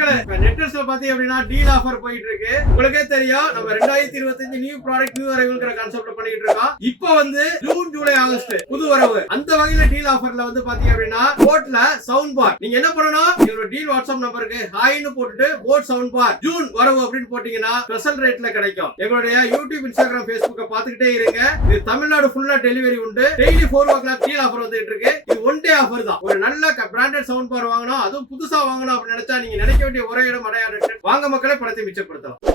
மக்களே நெட்வொர்க்ஸ்ல பாத்தீங்க அப்படின்னா டீல் ஆஃபர் போயிட்டு இருக்கு. உங்களுக்கே தெரியும் நம்ம 2025 நியூ ப்ராடக்ட் நியூ அரைவல்ங்கிற கான்செப்ட்ல பண்ணிட்டு இருக்கோம். இப்போ வந்து ஜூன் ஜூலை ஆகஸ்ட் புது வரவு. அந்த வகையில டீல் ஆஃபர்ல வந்து பாத்தீங்க அப்படின்னா போட்ல சவுண்ட் பார் நீங்க என்ன பண்ணணும், எங்களோட டீல் வாட்ஸ்அப் நம்பருக்கு ஹாய்னு போட்டுட்டு போட் சவுண்ட் பார் ஜூன் வரவு அப்படின்னு போட்டீங்கன்னா ஸ்பெஷல் ரேட்ல கிடைக்கும். எங்களுடைய யூடியூப் இன்ஸ்டாகிராம் ஃபேஸ்புக்கை பாத்துக்கிட்டே இருங்க. இது தமிழ்நாடு ஃபுல்லா டெலிவரி உண்டு. டெய்லி 4 o'clock டீல் ஆஃபர் வந்துட்டு இருக்கு. இது ஒன் டே ஆஃபர் தான். ஒரு நல்ல பிராண்டட் சவுண்ட் பார் வாங்கணும், அதுவும் புதுசா வாங்கணும் அப்படின்னு நினைச்சா நீங்க நினைக்க வேண்டிய ஒரே இடம் அடையாளம். வாங்க மக்களை பணத்தை மிச்சப்படுத்தலாம்.